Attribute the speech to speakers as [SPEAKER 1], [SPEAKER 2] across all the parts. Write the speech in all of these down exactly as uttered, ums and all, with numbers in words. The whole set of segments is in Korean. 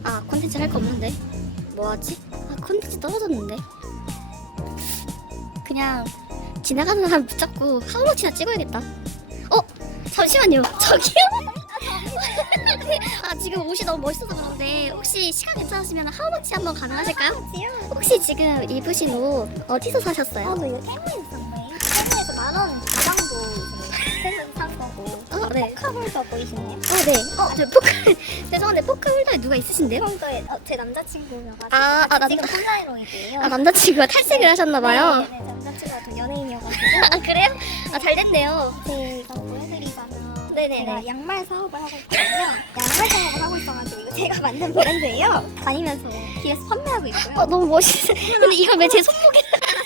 [SPEAKER 1] 아 콘텐츠 할 거 없는데 뭐하지? 아 콘텐츠 떨어졌는데 그냥 지나가는 사람 붙잡고 하우머치나 찍어야겠다. 어? 잠시만요. 저기요? 아 지금 옷이 너무 멋있어서 그런데 혹시 시간 괜찮으시면 하우머치 한번 가능하실까요? 혹시 지금 입으신 옷 어디서 사셨어요?
[SPEAKER 2] 아, 저 이거 테무에서 산 거예요. 테무에서 만원 가방도 테무에서 산 거고.
[SPEAKER 1] 어, 네.
[SPEAKER 2] 포카홀더 보이시나요?
[SPEAKER 1] 어, 네. 어, 저 포크 죄송한데 포크 홀더에 누가 있으신데요?
[SPEAKER 2] 포카홀더에 어, 제 남자친구여가지고.
[SPEAKER 1] 아, 아, 남자-
[SPEAKER 2] 지금 폴라로이드예요.
[SPEAKER 1] 아 남자친구가 탈색을 하셨나봐요.
[SPEAKER 2] 네, 네, 남자친구가 좀 연예인이어가지고.
[SPEAKER 1] 아 그래요? 아 잘 됐네요.
[SPEAKER 2] 제가 보여드리자면
[SPEAKER 1] 네네네.
[SPEAKER 2] 제가 양말 사업을 하고 있거든요. 양말 사업을 하고 있어가지고 이거 제가 만든 브랜드예요. 다니면서 뒤에서 판매하고 있고요.
[SPEAKER 1] 어 너무 멋있어. 근데 이걸 왜 제 손목에?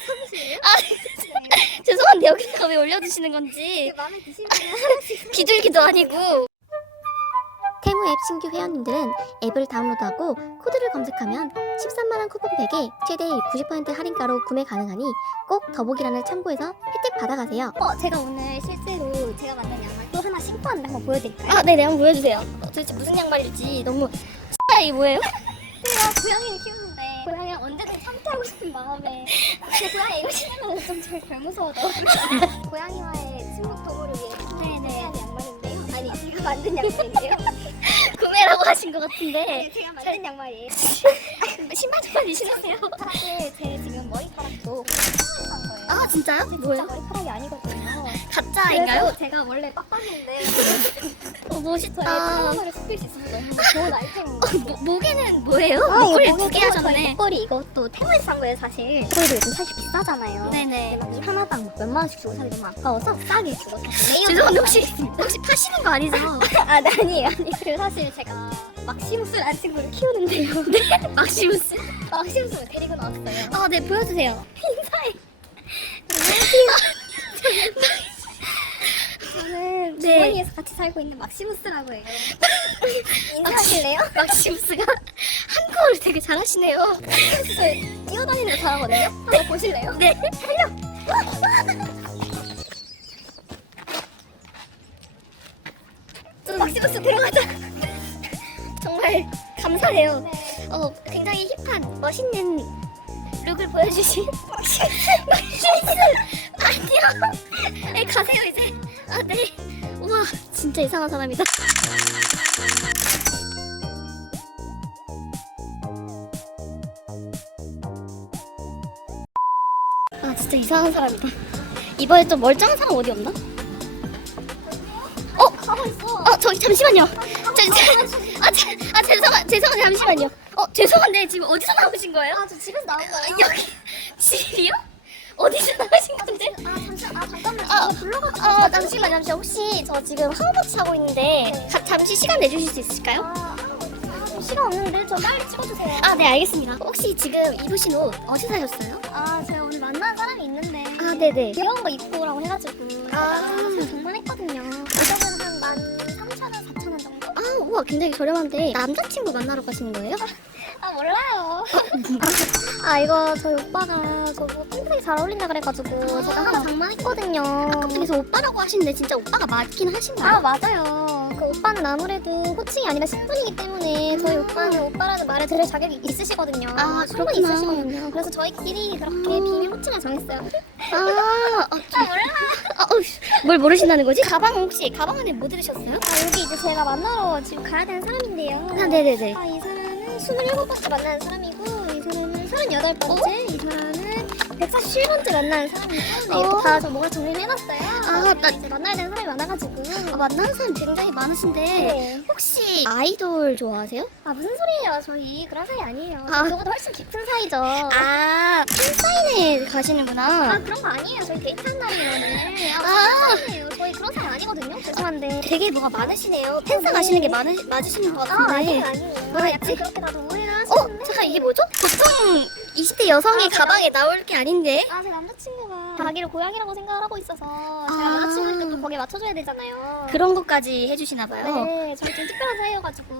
[SPEAKER 1] 아 죄송한데 여기다가 왜 올려주시는 건지
[SPEAKER 2] 마음에 드시면 하나씩
[SPEAKER 1] 비둘기도 아니고.
[SPEAKER 3] 테무 앱 신규 회원님들은 앱을 다운로드하고 코드를 검색하면 십삼만 원 쿠폰팩에 최대 구십 퍼센트 할인가로 구매 가능하니 꼭 더보기란을 참고해서 혜택 받아가세요.
[SPEAKER 2] 어, 제가 오늘 실제로 제가 만든 양말 또 하나 신고 왔는데 한번 보여드릴까요?
[SPEAKER 1] 아 네네 한번 보여주세요. 어, 도대체 무슨 양말일지 너무 이 뭐예요?
[SPEAKER 2] 제가 고양이를 키우는데 고양이랑 언제든 함께하고 싶은 마음에 제 고양이 이거 신으면 좀덜 무서워서 고양이와의 친목 도모를 위해 구매한 양말인데요. 아니 제가 만든 양말인데요.
[SPEAKER 1] 구매라고 하신 것 같은데
[SPEAKER 2] 네, 제가 만든 양말이에요.
[SPEAKER 1] 신발 좀 많이 신으세요.
[SPEAKER 2] 사실 제 지금 머리카락도 한 거예요.
[SPEAKER 1] 아 진짜요?
[SPEAKER 2] 진짜
[SPEAKER 1] 뭐예요?
[SPEAKER 2] 머리카락이 아니거든요.
[SPEAKER 1] 가짜인가요?
[SPEAKER 2] 그래서 제가 원래 빡빡인데
[SPEAKER 1] 어,
[SPEAKER 2] 저의
[SPEAKER 1] 멋있다.
[SPEAKER 2] 탈모를 sup힐 수 있어서 너무 좋은 아이템입니다.
[SPEAKER 1] 모, 목에는 뭐예요?
[SPEAKER 2] 아,
[SPEAKER 1] 목걸이
[SPEAKER 2] 이거
[SPEAKER 1] 두 개
[SPEAKER 2] 목에
[SPEAKER 1] 하셨네.
[SPEAKER 2] 목걸이 이것도 테무에서 산 거예요 사실. 목걸이도 요즘 사실 비싸잖아요.
[SPEAKER 1] 네네.
[SPEAKER 2] 근데 막 하나당 막 몇만 원씩 주고 사기 너무 아까워서 싸게 주고 샀어요.
[SPEAKER 1] 죄송한데 혹시 혹시 파시는 거 아니죠?
[SPEAKER 2] 아, 네, 아니에요, 아니에요. 그리고 사실 제가 막시무스라는 친구를 키우는데요.
[SPEAKER 1] 네? 막시무스?
[SPEAKER 2] 막시무스를 데리고 나왔어요.
[SPEAKER 1] 아 네 보여주세요.
[SPEAKER 2] 저는
[SPEAKER 1] 네.
[SPEAKER 2] 주머니에서 같이 살고 있는 막시무스라고 해요. 인사하실래요?
[SPEAKER 1] 막시무스가 한국어를 되게 잘하시네요.
[SPEAKER 2] 저 뛰어다니는 거 잘하거든요. 한번 보실래요?
[SPEAKER 1] 네.
[SPEAKER 2] 저 막시무스 들어가자.
[SPEAKER 1] 정말 감사해요. 어 굉장히 힙한 멋있는 룩을 보여주신 막시무스 안녕. 네 가세요 이제. 아 네. 우와 진짜 이상한 사람이다. 아 진짜 이상한 사람이다. 이번에 좀 멀쩡한 사람 어디 없나? 어?
[SPEAKER 2] 가고 있어.
[SPEAKER 1] 어 저기 잠시만요. 저, 저, 아, 제, 아 죄송한 죄송한데 잠시만요. 어 죄송한데 지금 어디서 나오신 거예요?
[SPEAKER 2] 아, 저 집에서 나온 거예요.
[SPEAKER 1] 여기 집이요? 어디서 나오신 건데?
[SPEAKER 2] 아, 잠시, 아, 잠깐만.
[SPEAKER 1] 아,
[SPEAKER 2] 아, 불러가지고.
[SPEAKER 1] 아 잠시만 잠시 혹시 저 지금 하우머치 하고 있는데
[SPEAKER 2] 네.
[SPEAKER 1] 가, 잠시 시간 내주실 수 있을까요?
[SPEAKER 2] 아, 아, 시간 없는데 저 빨리 찍어주세요.
[SPEAKER 1] 아 네 알겠습니다. 혹시 지금 입으신 옷 어디서 사셨어요?
[SPEAKER 2] 아, 제가 오늘 만난 사람이 있는데
[SPEAKER 1] 아 네네.
[SPEAKER 2] 귀여운 거 입고 오라고 해가지고
[SPEAKER 1] 아.
[SPEAKER 2] 사실 정말 했거든요. 가격은 한 만 삼천 원, 사천 원 정도?
[SPEAKER 1] 아 우와 굉장히 저렴한데 남자친구 만나러 가시는 거예요?
[SPEAKER 2] 아, 몰라요. 아, 이거 저희 오빠가 저거 핑크색이 잘 어울린다 그래가지고 제가 하나 장만했거든요.
[SPEAKER 1] 그래서 오빠라고 하시는데 진짜 오빠가 맞긴 하신가요?
[SPEAKER 2] 아, 맞아요. 그 오빠는 아무래도 호칭이 아니라 신분이기 때문에 저희 오빠는 오빠라는 말을 들을 자격이 있으시거든요.
[SPEAKER 1] 아,
[SPEAKER 2] 충분히
[SPEAKER 1] 그렇구나.
[SPEAKER 2] 있으시거든요. 그래서 저희끼리 그렇게 비밀 호칭을 정했어요.
[SPEAKER 1] 아, 아,
[SPEAKER 2] 아, 몰라.
[SPEAKER 1] 아, 어휴, 뭘 모르신다는 거지? 가방 혹시 가방 안에 뭐 들으셨어요?
[SPEAKER 2] 아, 여기 이제 제가 만나러 지금 가야 되는 사람인데요.
[SPEAKER 1] 아 네네네.
[SPEAKER 2] 아, 이 사람은 스물일곱 번째 만나는 사람이고 이 사람은 서른여덟 번째, 이 사람은 백사십칠 번째 만나는 사람이고 네, 이렇게
[SPEAKER 1] 어?
[SPEAKER 2] 다 저 뭐가 정리를 해놨어요.
[SPEAKER 1] 아, 나-
[SPEAKER 2] 이제 만나야 되는 사람이 많아가지고
[SPEAKER 1] 아, 만나는 사람 굉장히 많으신데
[SPEAKER 2] 네.
[SPEAKER 1] 혹시 아이돌 좋아하세요?
[SPEAKER 2] 아, 무슨 소리예요. 저희 그런 사이 아니에요.
[SPEAKER 1] 아.
[SPEAKER 2] 저보다 훨씬 깊은 사이죠.
[SPEAKER 1] 아, 팬사인회 가시는구나.
[SPEAKER 2] 아, 그런 거 아니에요. 저희 데이트한 날이에요, 오늘. 아,
[SPEAKER 1] 아.
[SPEAKER 2] 무슨 사이예요. 저희 그런 사이 아니거든요. 죄송한데.
[SPEAKER 1] 되게 뭐가 많으시네요. 팬사
[SPEAKER 2] 네.
[SPEAKER 1] 가시는 게 많으, 맞으시는 것
[SPEAKER 2] 아,
[SPEAKER 1] 같은데.
[SPEAKER 2] 아니에요, 아니에요.
[SPEAKER 1] 뭐라
[SPEAKER 2] 아,
[SPEAKER 1] 했지?
[SPEAKER 2] 약간 그렇게 다들 오해를
[SPEAKER 1] 어?
[SPEAKER 2] 하시는데.
[SPEAKER 1] 잠깐 이게 뭐죠? 보통 이십 대 여성의
[SPEAKER 2] 아, 제가-
[SPEAKER 1] 가방에 나올 게 아닌데.
[SPEAKER 2] 아, 제 남자친구가 자기를 고양이라고 생각을 하고 있어서
[SPEAKER 1] 아.
[SPEAKER 2] 제가 남자친구니까 또 거기에 맞춰줘야 되잖아요.
[SPEAKER 1] 그런 것까지 해주시나 봐요.
[SPEAKER 2] 네, 저희 좀 특별한 사이여가지고.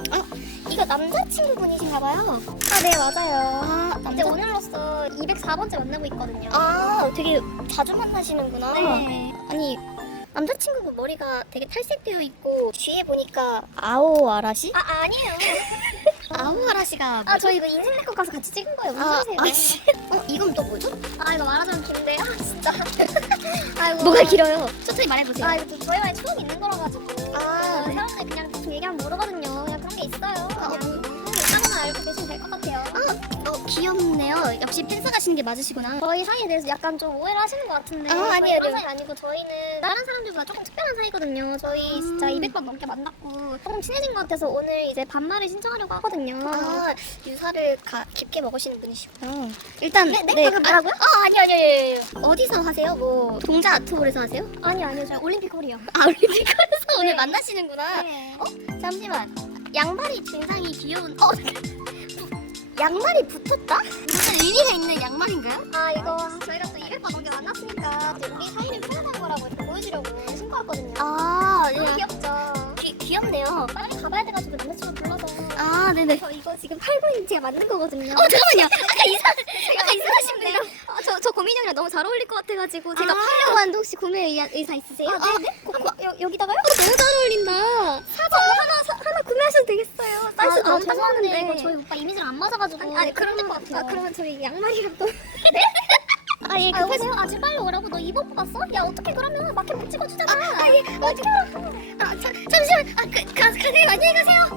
[SPEAKER 1] 이거 남자친구분이신가 봐요.
[SPEAKER 2] 아, 네, 맞아요.
[SPEAKER 1] 아,
[SPEAKER 2] 근데
[SPEAKER 1] 남자...
[SPEAKER 2] 오늘로써 이백사 번째 만나고 있거든요.
[SPEAKER 1] 아, 되게 자주 만나시는구나.
[SPEAKER 2] 네.
[SPEAKER 1] 아니, 남자친구분 머리가 되게 탈색되어 있고 뒤에 보니까 아오 아라시?
[SPEAKER 2] 아, 아니에요.
[SPEAKER 1] 아오 이상아 씨가
[SPEAKER 2] 아 저 이거 인생 내거 가서 같이 찍은 거예요. 무슨
[SPEAKER 1] 아,
[SPEAKER 2] 소리세요?
[SPEAKER 1] 아, 씨. 어, 이건 또 뭐죠?
[SPEAKER 2] 아 이거 말하자면 긴데 아 진짜. 아이고.
[SPEAKER 1] 뭐가 길어요? 천천히 말해보세요.
[SPEAKER 2] 아 이거 또 저희만의 추억이 있는 거라 가지고.
[SPEAKER 1] 아, 네.
[SPEAKER 2] 사람들 그냥 대충 얘기하면 모르거든요. 그냥 그런 게 있어요.
[SPEAKER 1] 아,
[SPEAKER 2] 그냥 하나만 알고 계시면 될 것 같아요.
[SPEAKER 1] 어, 귀엽네요. 역시 팬사 가시는 게 맞으시구나.
[SPEAKER 2] 저희 사이에 대해서 약간 좀 오해를 하시는 것 같은데.
[SPEAKER 1] 아,
[SPEAKER 2] 저희
[SPEAKER 1] 아니에요,
[SPEAKER 2] 그런
[SPEAKER 1] 아니에요.
[SPEAKER 2] 사이 아니고 저희는 다른 사람들보다 조금 특별한 사이거든요. 저희 진짜 이백 번 넘게 만났고 조금 친해진 것 같아서 오늘 이제 반말을 신청하려고 하거든요.
[SPEAKER 1] 아, 유사를 가, 깊게 먹으시는 분이시구나. 일단
[SPEAKER 2] 네, 네? 방금 뭐라고요?
[SPEAKER 1] 아, 아니 아니 아니. 어디서 하세요? 뭐 동자 아트홀에서 하세요?
[SPEAKER 2] 아니 아니요 저희 올림픽 홀이요.
[SPEAKER 1] 아, 올림픽에서 오늘 만나시는구나.
[SPEAKER 2] 네.
[SPEAKER 1] 어? 잠시만. 양말이 굉장히 귀여운. 어, 양말이 붙었다? 무슨 의미가 있는 양말인가요?
[SPEAKER 2] 아 이거 저희가 또 이백 번 넘게 만났으니까 이제 우리 사이를 표현한 거라고 이렇게 보여주려고 신고 왔거든요.
[SPEAKER 1] 아,
[SPEAKER 2] 너무
[SPEAKER 1] 네.
[SPEAKER 2] 귀엽죠?
[SPEAKER 1] 귀, 귀엽네요.
[SPEAKER 2] 빨리 가봐야 돼가지고 남자친구 불러서.
[SPEAKER 1] 아, 네네.
[SPEAKER 2] 저 이거 지금 팔고 있는 제가 만든 거거든요.
[SPEAKER 1] 어, 잠깐만요. 약간 이상, 약간 이상하신 분이랑.
[SPEAKER 2] 아, 저, 저 고민이 형이랑 너무 잘 어울릴 것 같아가지고 제가
[SPEAKER 1] 아.
[SPEAKER 2] 팔려고 하는데 혹시 구매 의사, 의사 있으세요?
[SPEAKER 1] 아,
[SPEAKER 2] 네? 고, 고, 여, 여기다가요? 어, 너무 잘 어울린다. 사자 하나, 사, 하나 구매하셔도 되겠어요. 사이즈
[SPEAKER 1] 아,
[SPEAKER 2] 너무
[SPEAKER 1] 아,
[SPEAKER 2] 딱 맞는데
[SPEAKER 1] 죄송한데.
[SPEAKER 2] 이거 저희 오빠 이미지랑 안 맞아가지고. 아니, 아니 그럼 될것 같아요. 아, 그러면 저희 양말이랑 또.
[SPEAKER 1] 아, 예,
[SPEAKER 2] 아,
[SPEAKER 1] 급하세요.
[SPEAKER 2] 여보세요? 아, 지금 빨리 오라고. 너 입어보 봤어? 야, 어떻게 그러면 마켓 못 찍어주잖아. 아, 예. 어떻게
[SPEAKER 1] 아, 자, 잠시만. 아, 그, 가, 가세요. 안녕히 가세요.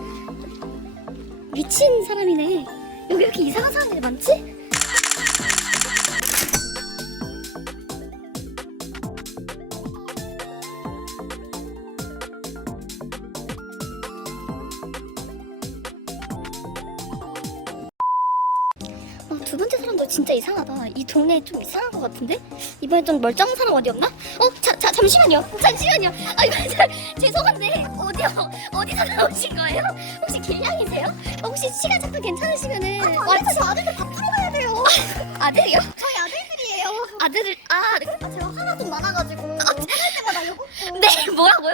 [SPEAKER 1] 미친 사람이네. 여기 이렇게 이상한 사람들이 많지? 어, 두 번째 사람도 진짜 이상하다. 이 동네 좀 이상한 것 같은데? 이번에 좀 멀쩡한 사람 어디 없나? 어, 자, 자, 잠시만요. 잠시만요. 아, 이거 자, 죄송한데 어디요? 어디서 나오신 거예요? 혹시 길냥이세요? 어, 혹시 시간 잠깐 괜찮으시면은
[SPEAKER 2] 아, 저 아들들 밥 풀어 가야 돼요.
[SPEAKER 1] 아들이요?
[SPEAKER 2] 저희 아들들이에요.
[SPEAKER 1] 아들을 아, 네.
[SPEAKER 2] 아, 제가 화가 좀 많아가지고. 화날 때마다 이거.
[SPEAKER 1] 네, 뭐라고요?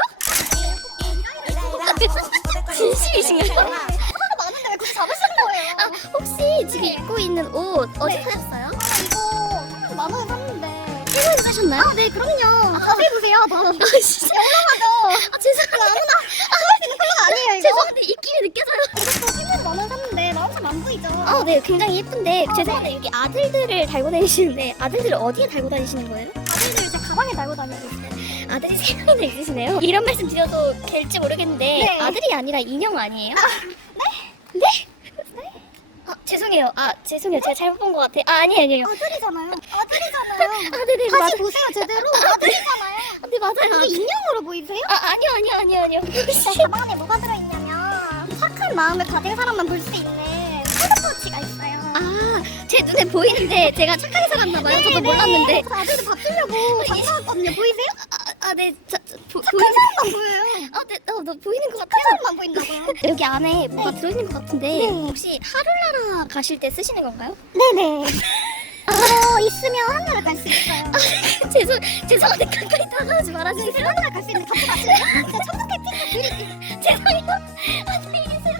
[SPEAKER 1] 진심이신가요?
[SPEAKER 2] 화가 많은데 왜 그렇게 잡으시는 거예요?
[SPEAKER 1] 아, 혹시 지금 입고 있는 옷 어디서
[SPEAKER 2] 네.
[SPEAKER 1] 사셨어요?
[SPEAKER 2] 아, 이거 만 원에 샀는데.
[SPEAKER 1] 일본에서 사셨나요?
[SPEAKER 2] 아, 네, 그럼요. 자세히 보세요. 더.
[SPEAKER 1] 아, 진짜. 아, 죄송합니다.
[SPEAKER 2] 아니에요, 이거.
[SPEAKER 1] 죄송한데 입김이 느껴져요.
[SPEAKER 2] 이것도 생각 만원 샀는데 나 혼자 만 보이죠?
[SPEAKER 1] 아, 네, 굉장히 예쁜데
[SPEAKER 2] 아,
[SPEAKER 1] 죄송한데 여기 아들들을 달고 다니시는데 아들들을 어디에 달고 다니시는 거예요?
[SPEAKER 2] 아들들 제 가방에 달고 다니고 있어요.
[SPEAKER 1] 아들이 세 명이나 있으시네요. 이런 말씀 드려도 될지 모르겠는데
[SPEAKER 2] 네.
[SPEAKER 1] 아들이 아니라 인형 아니에요? 네? 네? 아, 죄송해요. 아, 죄송해요. 제가 잘못 본 것 같아요. 아, 아니에요, 아니에요.
[SPEAKER 2] 아들이잖아요. 아들이잖아요.
[SPEAKER 1] 아, 네네,
[SPEAKER 2] 다시
[SPEAKER 1] 맞아요.
[SPEAKER 2] 보세요, 제대로. 아들이잖아요.
[SPEAKER 1] 아, 네, 맞아요.
[SPEAKER 2] 이게 인형으로 보이세요?
[SPEAKER 1] 아, 아니요, 아니요, 아니요, 아니요.
[SPEAKER 2] 제 가방 안에 뭐가 들어있냐면 착한 마음을 가진 사람만 볼 수 있는 푸드 파우치가 있어요.
[SPEAKER 1] 아, 제 눈에 보이는데 제가 착하게 살았나봐요. 저도 몰랐는데.
[SPEAKER 2] 그래서 아들도 밥 주려고 장사왔거든요. 보이세요?
[SPEAKER 1] 아, 아, 네, 저, 저 보,
[SPEAKER 2] 착한
[SPEAKER 1] 보이는.
[SPEAKER 2] 사람만 보여요.
[SPEAKER 1] 아, 네, 어, 너 보이는 것
[SPEAKER 2] 착한
[SPEAKER 1] 같아요.
[SPEAKER 2] 사람만 보인다고요.
[SPEAKER 1] 여기 안에 뭐가 들어있는 것 같은데
[SPEAKER 2] 네.
[SPEAKER 1] 혹시 하룰나라 가실 때 쓰시는 건가요?
[SPEAKER 2] 네네. 어, 있으면 하늘을 갈 수 있어요.
[SPEAKER 1] 죄송 죄송한데 가까이 다가오지 말아주세요.
[SPEAKER 2] 하늘을 갈 수 있는데 같이 가실래요? 제가 천국의 핑크 드릴게요.
[SPEAKER 1] 죄송해요. 안녕히 계세요.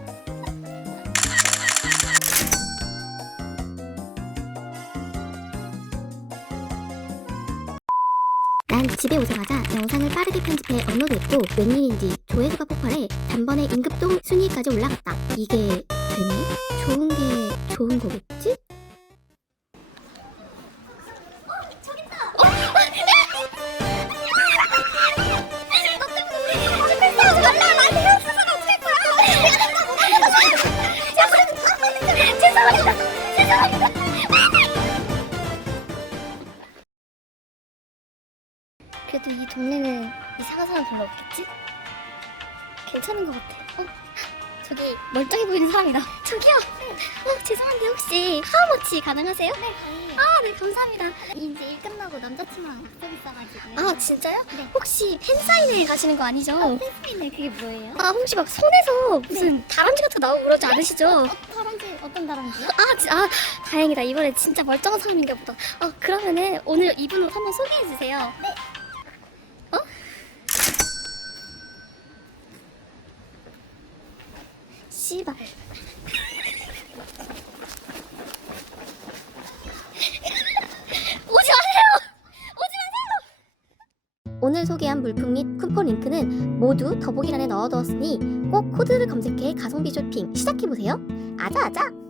[SPEAKER 3] 난 집에 오자마자 영상을 빠르게 편집해 업로드했고 웬일인지 조회수가 폭발해 단번에 임급동 순위까지 올라갔다. 이게 되니? 좋은 게 좋은 거겠지?
[SPEAKER 1] 죄송합니다. 죄송합니다. 그래도 이 동네는 이상한 사람 별로 없겠지? 괜찮은 것 같아. 어? 저기 멀쩡해 보이는 사람이다. 저기요. 어, 죄송한데 혹시 하우머치 가능하세요?
[SPEAKER 2] 네, 가능해요.
[SPEAKER 1] 아, 네, 감사합니다.
[SPEAKER 2] 이제 일 끝나고 남자친구랑 약속 있어가지고.
[SPEAKER 1] 아, 진짜요?
[SPEAKER 2] 네.
[SPEAKER 1] 혹시 팬사인회 가시는 거 아니죠?
[SPEAKER 2] 팬사인회 그게 뭐예요?
[SPEAKER 1] 아, 혹시 막 손에서 무슨 다람쥐 같은 거 나오고 그러지 않으시죠?
[SPEAKER 2] 어, 다람쥐 어떤 다람쥐요?
[SPEAKER 1] 아, 지- 아, 다행이다. 이번에 진짜 멀쩡한 사람인가 보다. 어, 그러면은 오늘 입은 옷 한번 소개해 주세요.
[SPEAKER 2] 네.
[SPEAKER 1] 어? 씨발. 오지 마세요. 오지 마세요.
[SPEAKER 3] 오늘 소개한 물품 및 쿠폰 링크는 모두 더보기란에 넣어두었으니 꼭 코드를 검색해 가성비 쇼핑 시작해보세요. 아자아자!